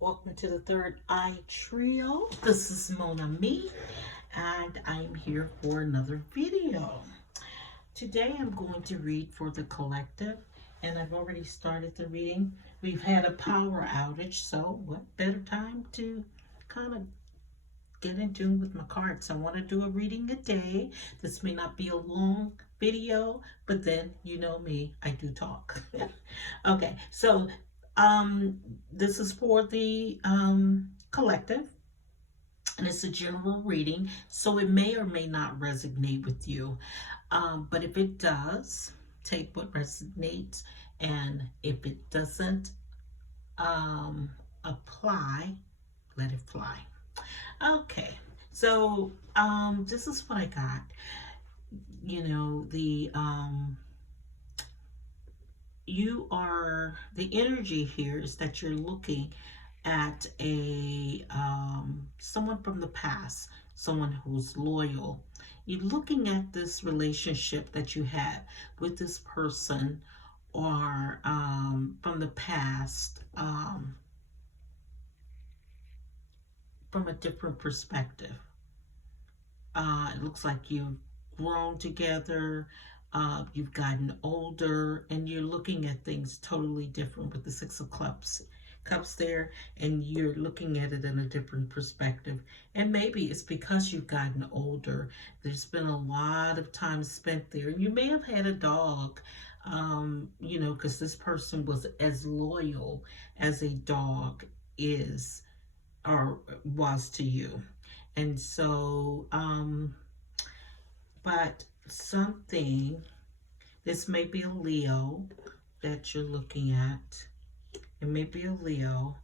Welcome to the Third Eye Trio. This is Mona Me, and I'm here for another video. Today I'm going to read for the collective, and I've already started the reading. We've had a power outage, so what better time to kind of get in tune with my cards. I want to do a reading a day. This may not be a long video, but then you know me, I do talk. Okay, so this is for the collective, and it's a general reading, so it may or may not resonate with you. But if it does, take what resonates, and if it doesn't apply, let it fly. Okay, so this is what I got. You know, the energy here is that you're looking at a someone from the past, someone who's loyal. You're looking at this relationship that you had with this person, or from the past, from a different perspective. It looks like you've grown together, you've gotten older, and you're looking at things totally different with the Six of Cups there, and you're looking at it in a different perspective. And maybe it's because you've gotten older. There's been a lot of time spent there, and you may have had a dog, you know, because this person was as loyal as a dog is or was to you. And so but something, this may be a Leo that you're looking at. It may be a Leo,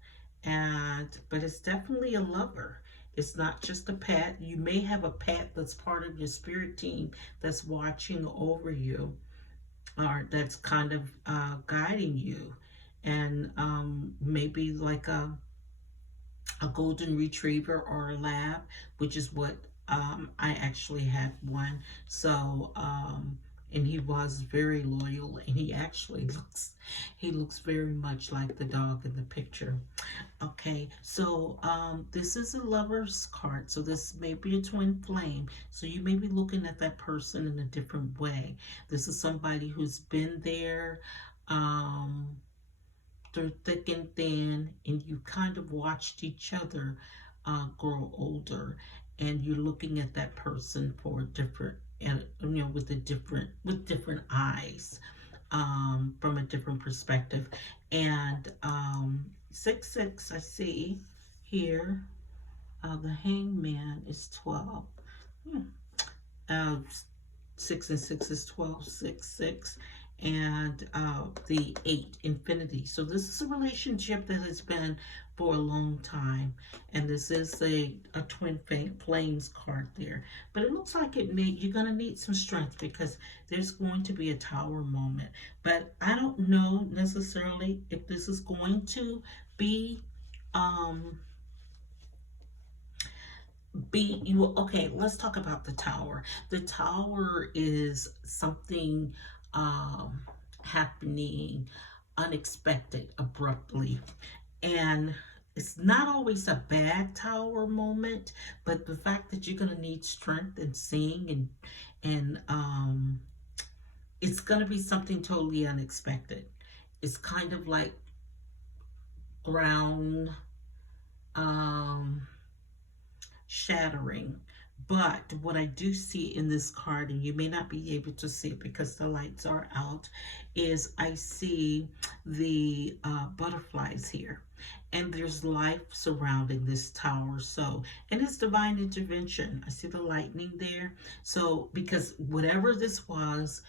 but it's definitely a lover. It's not just a pet. You may have a pet that's part of your spirit team that's watching over you, or that's kind of guiding you. And maybe like a golden retriever or a lab, which is what I actually had one. So and he was very loyal, and he actually looks very much like the dog in the picture. Okay, so this is a lover's card, so this may be a twin flame, so you may be looking at that person in a different way. This is somebody who's been there through thick and thin, and you kind of watched each other grow older, and you're looking at that person for a different, and you know, with different eyes, from a different perspective. And 6 6 I see here, the hangman is 12. uh, 6 and 6 is 12, 6 6, and the 8, infinity. So this is a relationship that has been for a long time, and this is a twin flames card there. But it looks like you're going to need some strength, because there's going to be a tower moment. But I don't know necessarily if this is going to be okay. Let's talk about the tower. The tower is something happening unexpected, abruptly, and it's not always a bad tower moment, but the fact that you're going to need strength and seeing, and it's going to be something totally unexpected. It's kind of like ground shattering. But what I do see in this card, and you may not be able to see it because the lights are out, is I see the butterflies here. And there's life surrounding this tower. So, and it's divine intervention. I see the lightning there. So, because whatever this was,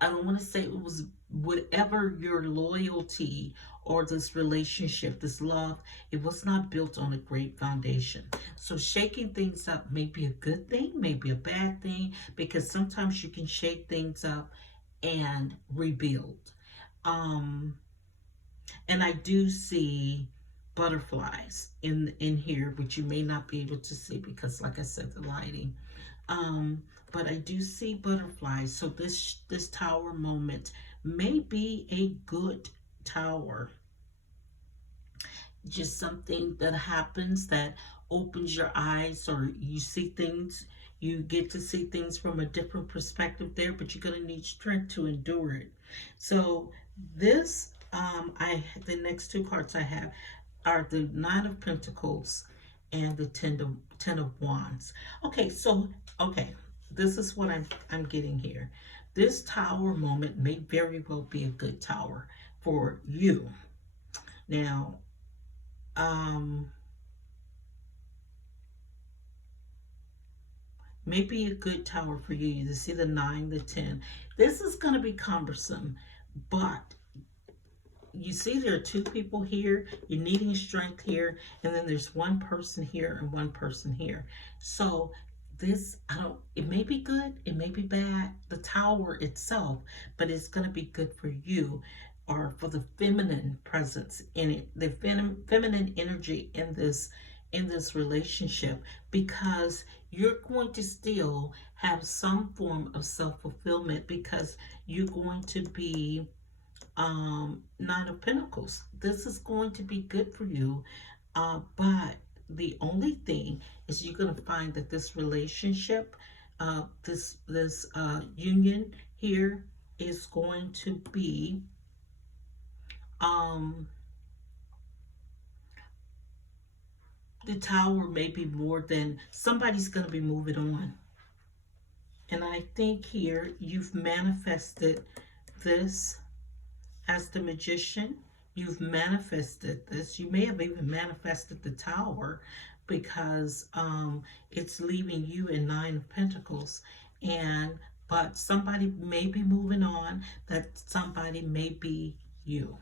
I don't want to say it was whatever your loyalty or this relationship, this love, it was not built on a great foundation. So shaking things up may be a good thing, may be a bad thing, because sometimes you can shake things up and rebuild. And I do see butterflies in here, which you may not be able to see because, like I said, the lighting. But I do see butterflies. So this tower moment may be a good tower. just something that happens that opens your eyes, or you see things, you get to see things from a different perspective there, but you're going to need strength to endure it. So this, the next two cards I have are the Nine of Pentacles and the Ten of Wands. Okay, so okay, this is what I'm getting here. This tower moment may very well be a good tower for you. Now, maybe a good tower for you to see the 9, the 10. This is going to be cumbersome, but you see there are two people here. You're needing strength here, and then there's one person here and one person here. So this, it may be good, it may be bad, the tower itself, but it's going to be good for you, or for the feminine presence in it, the feminine energy in this relationship, because you're going to still have some form of self-fulfillment, because you're going to be Nine of Pentacles. This is going to be good for you, but the only thing is you're going to find that this relationship, this union here is going to be the tower may be more than somebody's going to be moving on. And I think here you've manifested this as the Magician. You've manifested this. You may have even manifested the tower, because it's leaving you in Nine of Pentacles. But somebody may be moving on. That somebody may be you.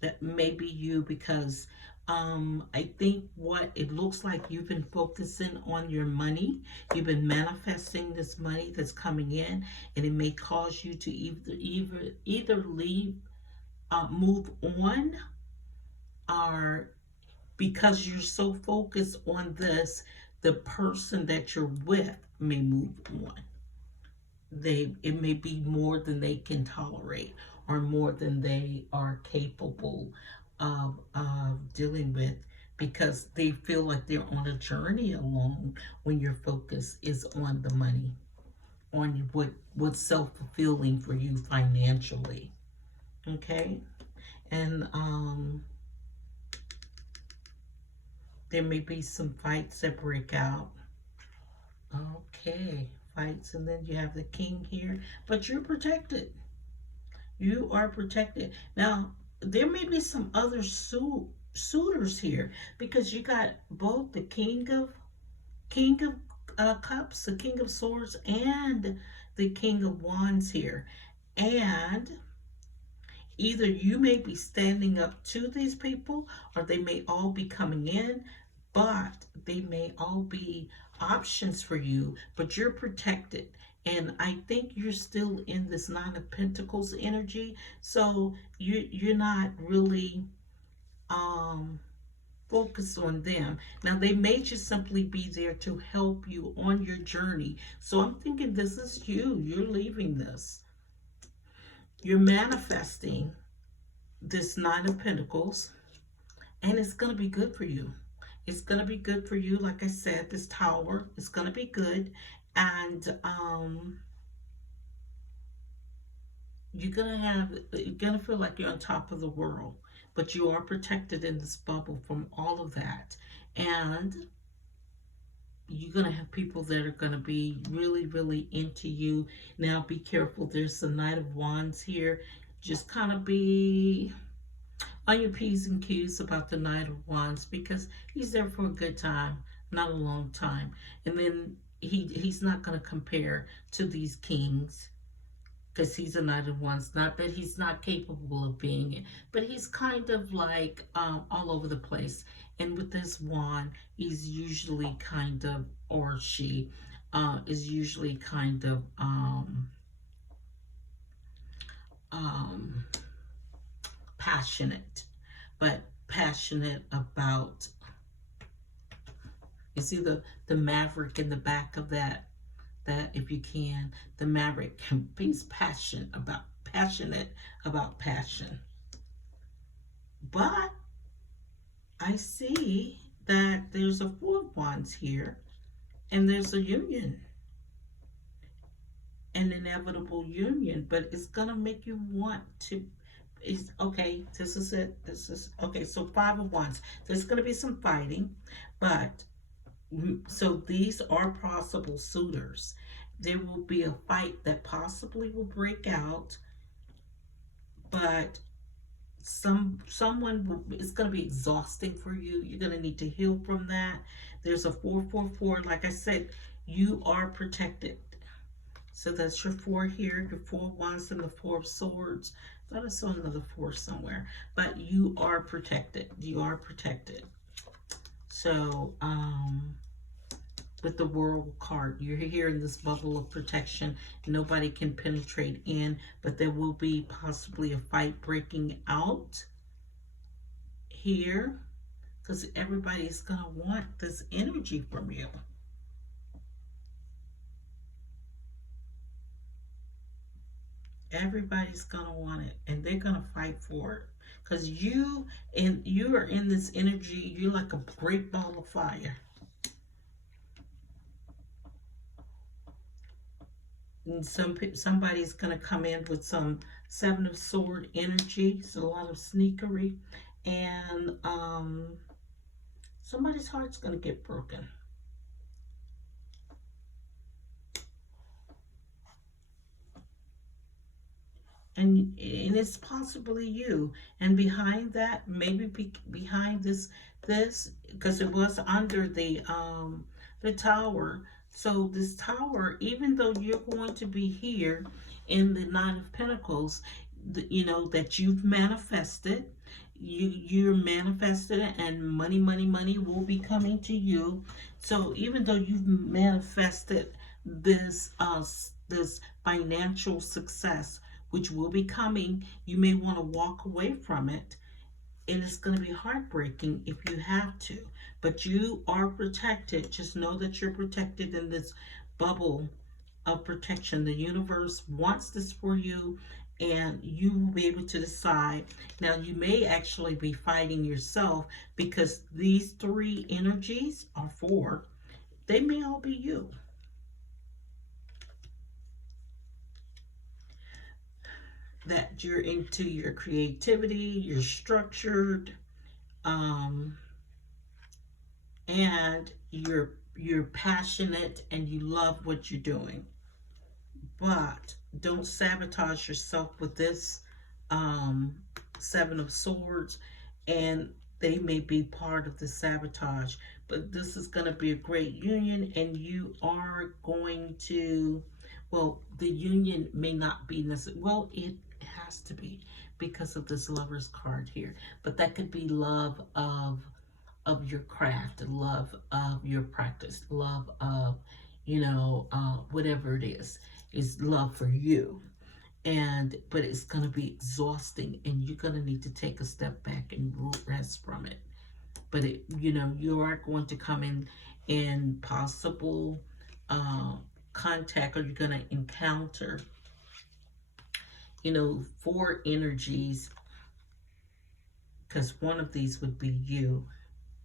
That may be you, because I think what it looks like, you've been focusing on your money. You've been manifesting this money that's coming in, and it may cause you to either leave, move on, or because you're so focused on this, the person that you're with may move on. It may be more than they can tolerate, or more than they are capable of dealing with, because they feel like they're on a journey alone, when your focus is on the money, on what's self-fulfilling for you financially. Okay? And there may be some fights that break out. Okay, fights, and then you have the King here, but you're protected. You are protected. Now, there may be some other suitors here, because you got both the King of Cups, the King of Swords, and the King of Wands here. And either you may be standing up to these people, or they may all be coming in, but they may all be options for you, but you're protected. And I think you're still in this Nine of Pentacles energy, so you're not really focused on them. Now, they may just simply be there to help you on your journey. So I'm thinking this is you. You're leaving this. You're manifesting this Nine of Pentacles, and it's going to be good for you. It's going to be good for you. Like I said, this tower is going to be good. And you're going to feel like you're on top of the world, but you are protected in this bubble from all of that. And you're going to have people that are going to be really, really into you. Now, be careful. There's the Knight of Wands here. Just kind of be on your P's and Q's about the Knight of Wands, because he's there for a good time, not a long time. And then he's not going to compare to these kings, because he's a Knight of Wands. Not that he's not capable of being it, but he's kind of like all over the place. And with this wand, he's usually kind of, or she is usually kind of passionate, but passionate about, you see the maverick in the back of that if you can, the maverick, he's passionate about passion. But I see that there's a Four of Wands here, and there's a union, an inevitable union, but it's gonna make you want to. It's okay. This is it. This is okay. So Five of Wands. There's gonna be some fighting, but so these are possible suitors. There will be a fight that possibly will break out, but someone will, it's going to be exhausting for you. You're going to need to heal from that. There's a 444. Like I said, you are protected. So that's your four here, your Four of Wands and the Four of Swords. I thought I saw another four somewhere, but you are protected. You are protected. So with the World card, you're here in this bubble of protection. Nobody can penetrate in, but there will be possibly a fight breaking out here, because everybody's gonna want this energy from you. Everybody's gonna want it, and they're gonna fight for it, because you are in this energy. You're like a great ball of fire. And somebody's gonna come in with some Seven of Sword energy. So a lot of sneakery, and somebody's heart's gonna get broken. And it's possibly you. And behind that, maybe behind this, because it was under the tower. So this tower, even though you're going to be here in the Nine of Pentacles, you know that you've manifested. You're manifested, and money will be coming to you. So even though you've manifested this this financial success, which will be coming, you may want to walk away from it, and it's going to be heartbreaking if you have to. But you are protected. Just know that you're protected in this bubble of protection. The universe wants this for you, and you will be able to decide. Now, you may actually be fighting yourself, because these three energies, or four, they may all be you. That you're into your creativity, you're structured, and you're passionate, and you love what you're doing. But don't sabotage yourself with this Seven of Swords, and they may be part of the sabotage. But this is going to be a great union, and you are going to, well, the union may not be necessary. Well, it has to be, because of this Lover's card here. But that could be love of your craft, love of your practice, love of, whatever it is love for you. But it's going to be exhausting, and you're going to need to take a step back and rest from it. But you are going to come in possible contact, or you're going to encounter four energies, because one of these would be you.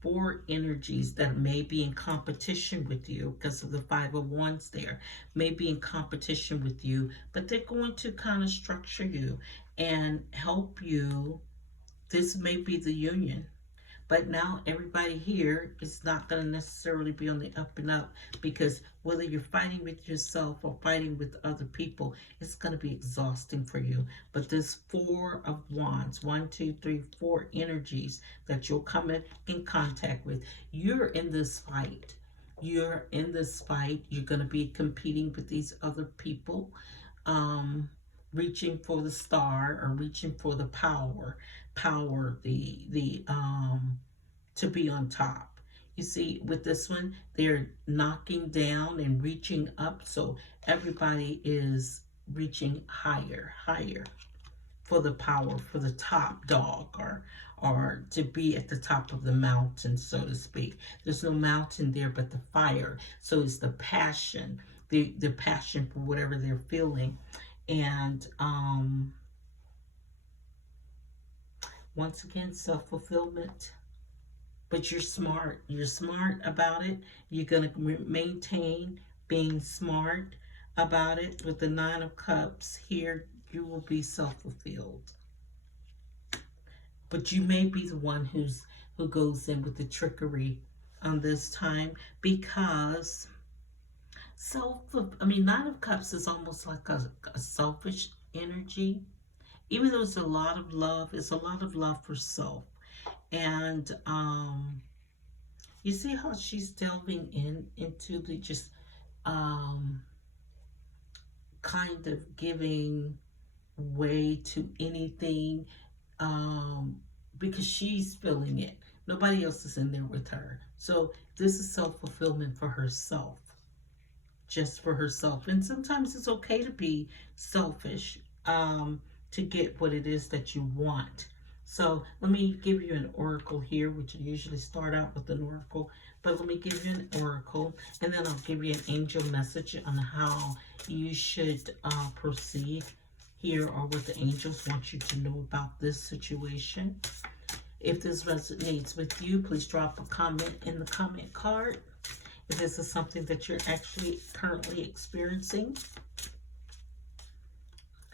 Four energies that may be in competition with you, because of the Five of Wands there, may be in competition with you, but they're going to kind of structure you and help you. This may be the union. But now everybody here is not going to necessarily be on the up and up, because whether you're fighting with yourself or fighting with other people, it's going to be exhausting for you. But this Four of Wands, 1, 2, 3, 4 energies that you'll come in contact with, you're in this fight. You're in this fight. You're going to be competing with these other people, reaching for the star, or reaching for the power, to be on top. You see, with this one, they're knocking down and reaching up, so everybody is reaching higher for the power, for the top dog, or to be at the top of the mountain, so to speak. There's no mountain there but the fire. So it's the passion, the passion for whatever they're feeling. And Once again, self-fulfillment. But you're smart. You're smart about it. You're going to maintain being smart about it. With the Nine of Cups here, you will be self-fulfilled. But you may be the one who goes in with the trickery on this time, because Nine of Cups is almost like a selfish energy. Even though it's a lot of love, it's a lot of love for self. And you see how she's delving into the just kind of giving way to anything, because she's feeling it. Nobody else is in there with her. So this is self-fulfillment for herself, just for herself. And sometimes it's okay to be selfish, to get what it is that you want. So let me give you an oracle here, which I usually start out with an oracle. But let me give you an oracle, and then I'll give you an angel message on how you should proceed here, or what the angels want you to know about this situation. If this resonates with you, please drop a comment in the comment card. If this is something that you're actually currently experiencing.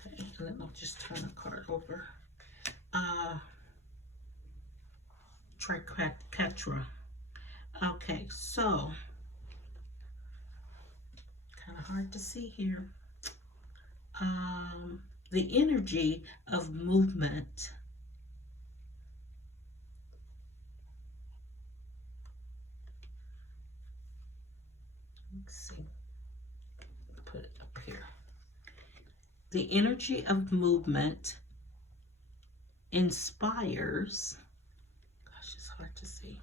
Okay, and then I'll just turn the card over. Triquetra. Okay, so kind of hard to see here. The energy of movement. Let's see. Put it up here. The energy of movement inspires. Gosh, it's hard to see.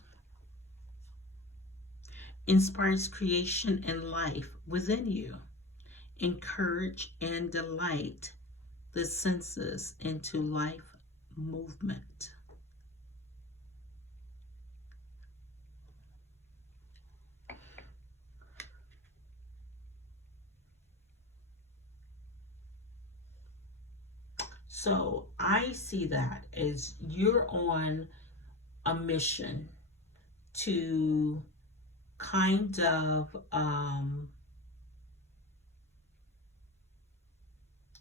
Inspires creation and life within you. Encourage and delight the senses into life movement. So I see that as you're on a mission to kind of,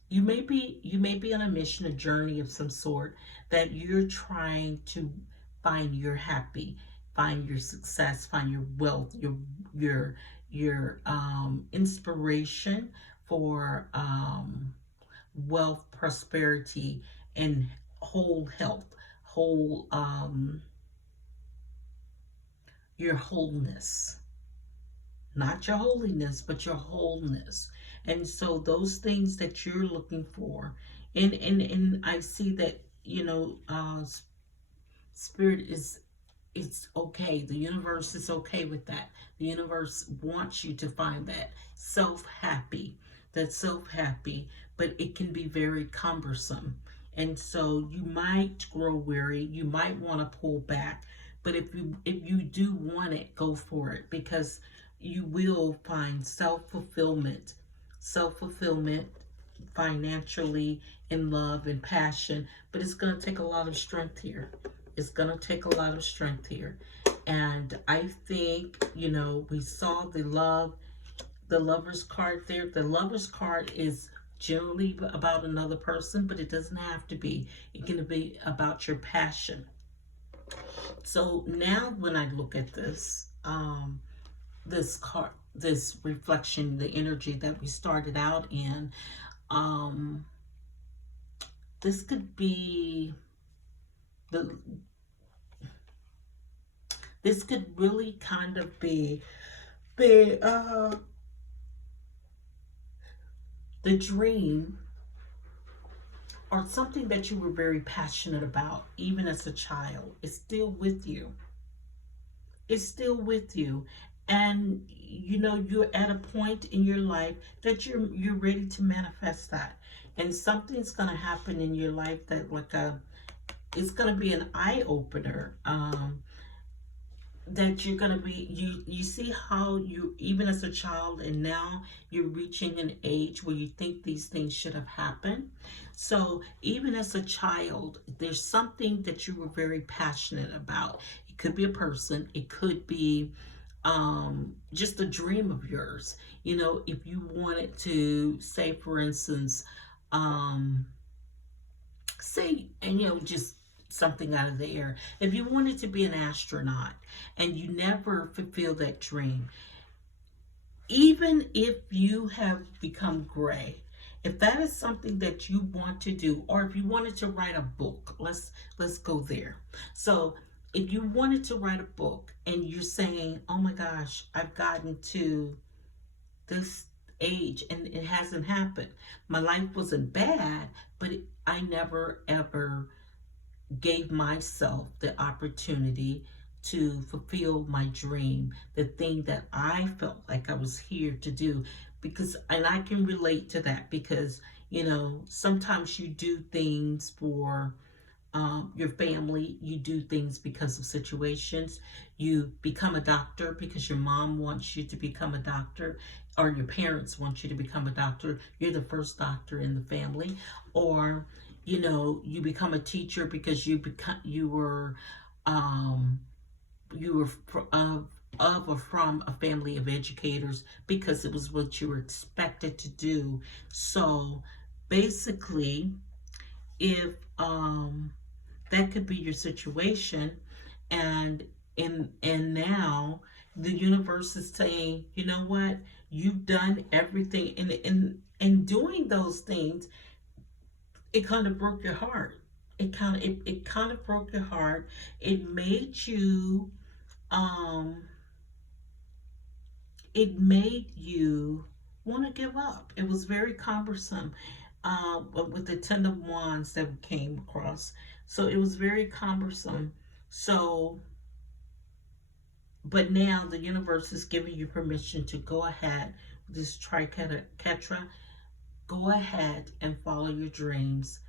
you may be on a mission, a journey of some sort, that you're trying to find your happy, find your success, find your wealth, your inspiration for wealth, prosperity, and whole health, your wholeness. Not your holiness, but your wholeness. And so those things that you're looking for, and I see that, spirit is, it's okay. The universe is okay with that. The universe wants you to find that self-happy, but it can be very cumbersome. And so you might grow weary, you might want to pull back, but if you do want it, go for it, because you will find self-fulfillment financially, in love and passion. But it's going to take a lot of strength here. It's going to take a lot of strength here. And I think, we saw the Lover's card there. The Lover's card is generally about another person, but it doesn't have to be. It can be about your passion. So now when I look at this, this card, this reflection, the energy that we started out in, this could be this could really kind of be the dream, or something that you were very passionate about, even as a child. It's still with you. It's still with you. And you're at a point in your life that you're ready to manifest that. And something's going to happen in your life that it's going to be an eye opener. that you're going to be, you see how you, even as a child, and now you're reaching an age where you think these things should have happened. So even as a child, there's something that you were very passionate about. It could be a person, it could be just a dream of yours. You know, if you wanted to, say for instance, um say, and you know, just something out of the air, if you wanted to be an astronaut and you never fulfill that dream, even if you have become gray, if that is something that you want to do, or if you wanted to write a book, let's go there. So if you wanted to write a book and you're saying, oh my gosh, I've gotten to this age and it hasn't happened, my life wasn't bad, but I never ever gave myself the opportunity to fulfill my dream, the thing that I felt like I was here to do. Because, and I can relate to that, because, you know, sometimes you do things for your family, you do things because of situations. You become a doctor because your mom wants you to become a doctor, or your parents want you to become a doctor. You're the first doctor in the family. Or, you know, you become a teacher because um, you were of or from a family of educators, because it was what you were expected to do. So basically, if that could be your situation, and now the universe is saying, you know what, you've done everything, and in doing those things, it kind of broke your heart. It kind of broke your heart. It made you um it made you want to give up. It was very cumbersome, with the Ten of Wands that we came across. So it was very cumbersome. So, but now the universe is giving you permission to go ahead with this triquetra. Go ahead and follow your dreams,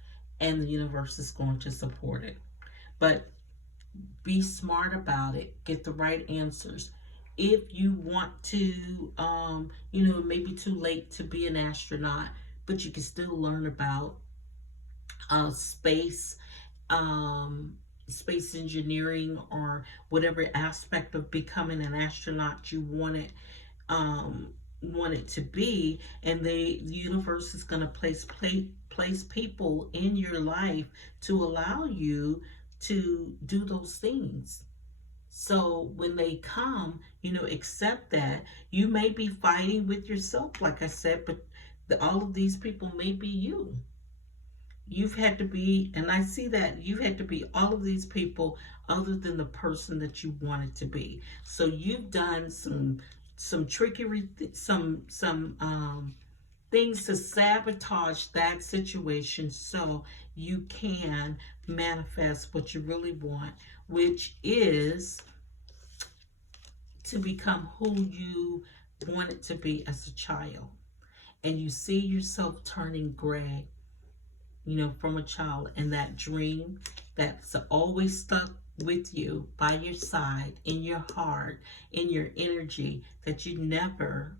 and the universe is going to support it. But be smart about it. Get the right answers. If you want to, you know, it may be too late to be an astronaut, but you can still learn about space, um, space engineering, or whatever aspect of becoming an astronaut you um, want it to be. And the universe is going to place people in your life to allow you to do those things. So when they come, you know, accept that. You may be fighting with yourself, like I said, but all of these people may be you. You've had to be, and I see that you've had to be all of these people other than the person that you wanted to be. So you've done some trickery, some things to sabotage that situation, so you can manifest what you really want, which is to become who you wanted to be as a child. And you see yourself turning gray, you know, from a child, and that dream that's always stuck with you, by your side, in your heart, in your energy, that you never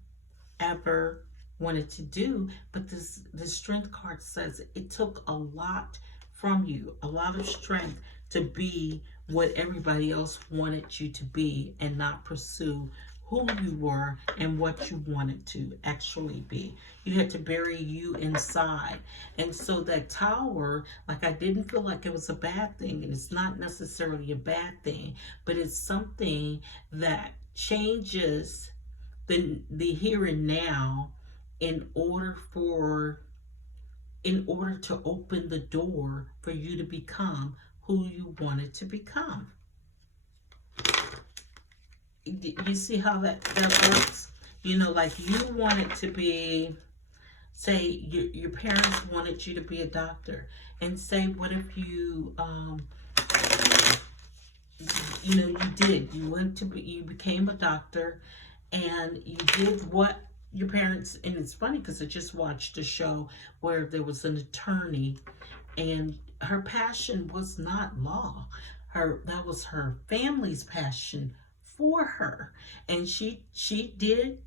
ever wanted to do. But the strength card says it took a lot from you, a lot of strength, to be what everybody else wanted you to be, and not pursue who you were and what you wanted to actually be. You had to bury you inside. And so that tower, like, I didn't feel like it was a bad thing, and it's not necessarily a bad thing, but it's something that changes the here and now, in order to open the door for you to become who you wanted to become. You see how that works? You know, like, you wanted to be, say, your parents wanted you to be a doctor, and say, what if you know, you became a doctor, and you did what your parents, and it's funny because I just watched a show where there was an attorney, and her passion was not law. That was her family's passion for her. And she did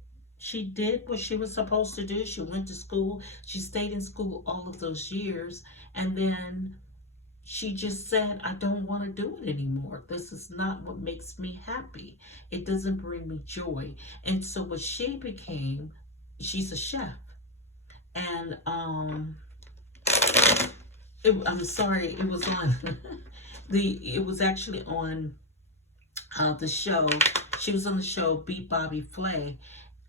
what she was supposed to do. She went to school. She stayed in school all of those years. And then she just said, I don't want to do it anymore. This is not what makes me happy. It doesn't bring me joy. And so what she became, she's a chef. And I'm sorry, it was on it was actually on the show. She was on the show Beat Bobby Flay,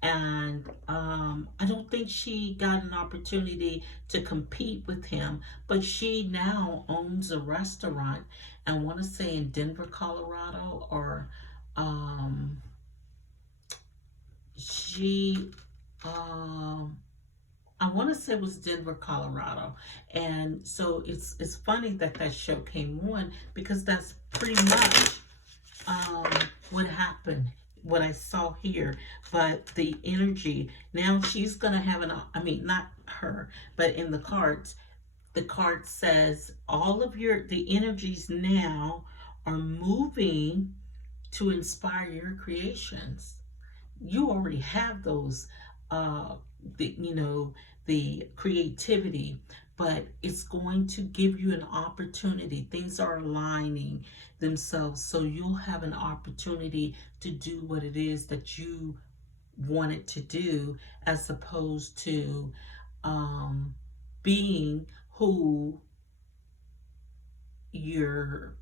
and I don't think she got an opportunity to compete with him, but she now owns a restaurant. I want to say in Denver, Colorado, or she I want to say it was Denver, Colorado. And so it's funny that that show came on, because that's pretty much um, what happened, what I saw here. But the energy, now she's going to have I mean, not her, but in the card says all of the energies now are moving to inspire your creations. You already have those, you know, the creativity, but it's going to give you an opportunity. Things are aligning themselves, so you'll have an opportunity to do what it is that you wanted to do, as opposed to being who your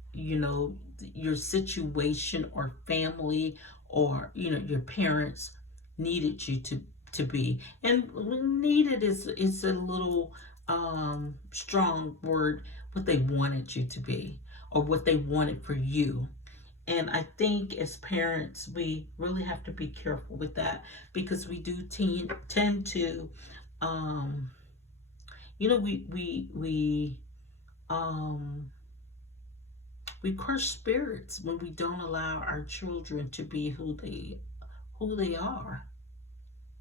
situation or family, or your parents needed you to be. And needed is a little strong word. What they wanted you to be, or what they wanted for you. And I think as parents, we really have to be careful with that, because we do tend to you know we crush spirits when we don't allow our children to be who they are.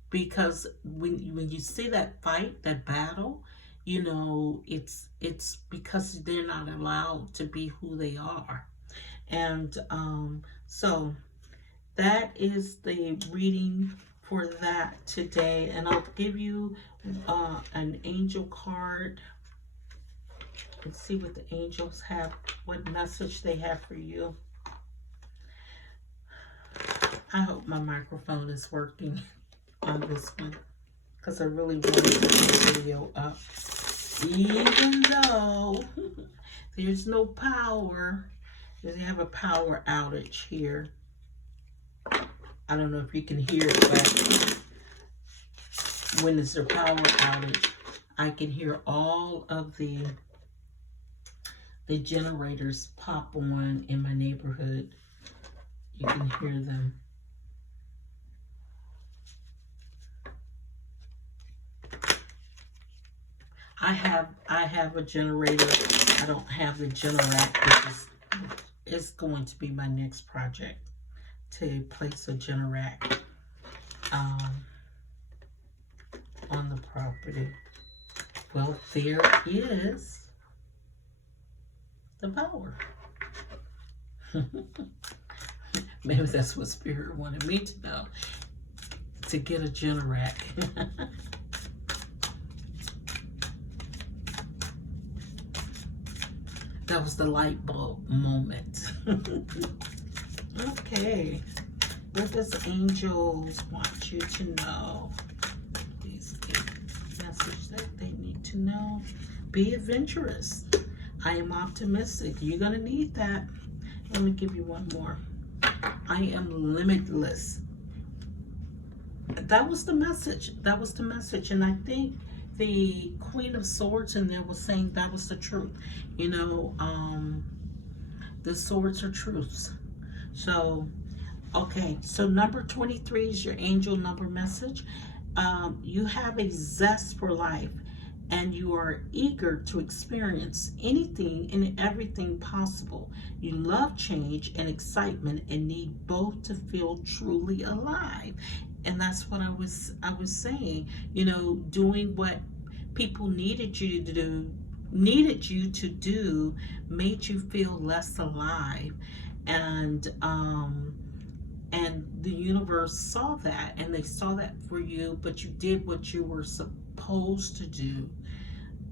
Because when you see that fight, that battle, it's because they're not allowed to be who they are. And so that is the reading for that today. And I'll give you an angel card. Let's see what the angels have, what message they have for you. I hope my microphone is working on this one, because I really want to get this video up. Even though there's no power, they have a power outage here. I don't know if you can hear it, but when there's a power outage, I can hear all of the generators pop on in my neighborhood. You can hear them. I have a generator. I don't have the Generac, which is going to be my next project, to place a Generac on the property. Well, there is the power. Maybe that's what Spirit wanted me to know, to get a Generac. That was the light bulb moment. Okay. What does angels want you to know? Please give a message that they need to know. Be adventurous. I am optimistic. You're going to need that. Let me give you one more. I am limitless. That was the message. That was the message. And I think the Queen of Swords in there was saying that was the truth. The swords are truths. So, okay. So number 23 is your angel number message. You have a zest for life, and you are eager to experience anything and everything possible. You love change and excitement, and need both to feel truly alive. And that's what I was saying. Doing what people needed you to do made you feel less alive. And And the universe saw that, and they saw that for you, but you did what you were supposed to do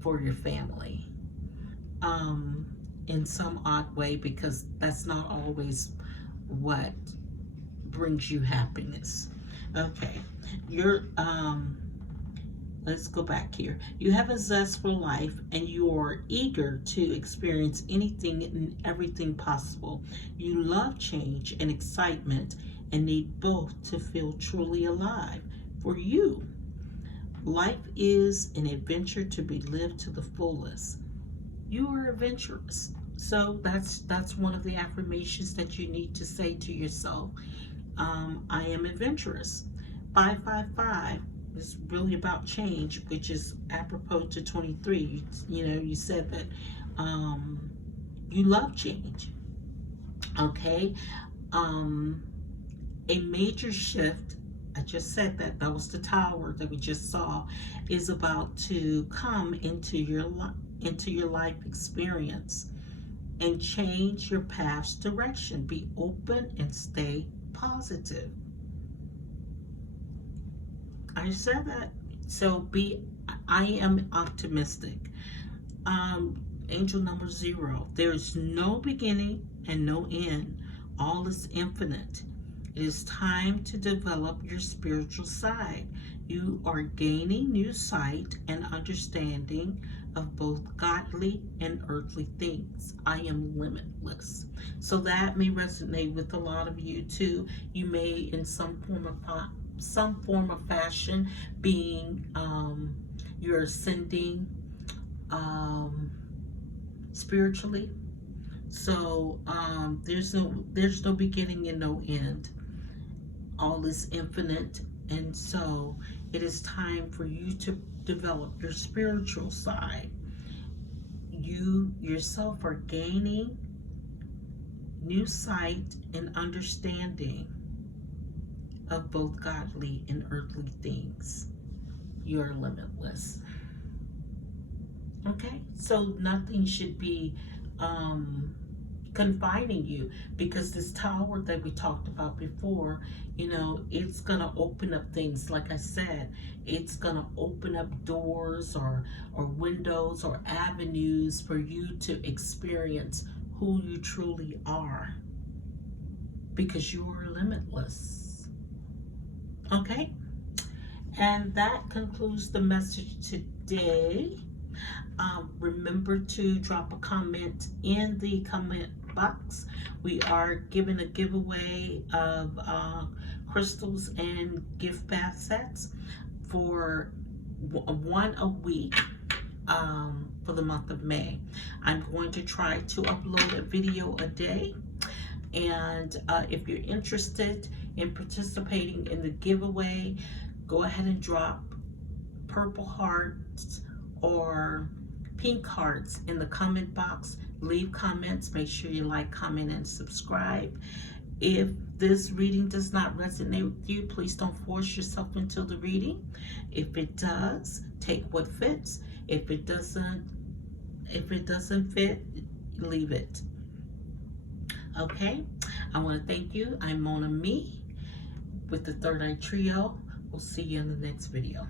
for your family, in some odd way, because that's not always what brings you happiness. Okay, you're let's go back here. You have a zest for life and you are eager to experience anything and everything possible. You love change and excitement and need both to feel truly alive. For you, life is an adventure to be lived to the fullest. You are adventurous. So that's one of the affirmations that you need to say to yourself. I am adventurous. 555 is really about change, which is apropos to 23. You said that you love change. Okay. A major shift, I just said that was the tower that we just saw, is about to come into your life experience and change your path's direction. Be open and stay positive. I said that. So I am optimistic. Angel number 0. There is no beginning and no end. All is infinite. It is time to develop your spiritual side. You are gaining new sight and understanding of both godly and earthly things. I am limitless. So that may resonate with a lot of you too. You may, in some form of fashion, being you're ascending spiritually. So there's no beginning and no end. All is infinite, and so it is time for you to develop your spiritual side. You yourself are gaining new sight and understanding of both godly and earthly things. You are limitless. Okay, so nothing should be confining you, because this tower that we talked about before, it's gonna open up things. Like I said, it's gonna open up doors or windows or avenues for you to experience who you truly are, because you are limitless. Okay, and that concludes the message today. Remember to drop a comment in the comment box. We are giving a giveaway of crystals and gift bath sets for one a week for the month of May. I'm going to try to upload a video a day. And if you're interested in participating in the giveaway, go ahead and drop purple hearts or pink hearts in the comment box. Leave comments. Make sure you like, comment, and subscribe. If this reading does not resonate with you, please don't force yourself into the reading. If it does, take what fits. If it doesn't fit, leave it. Okay, I want to thank you. I'm Mona Me with the Third Eye Trio. We'll see you in the next video.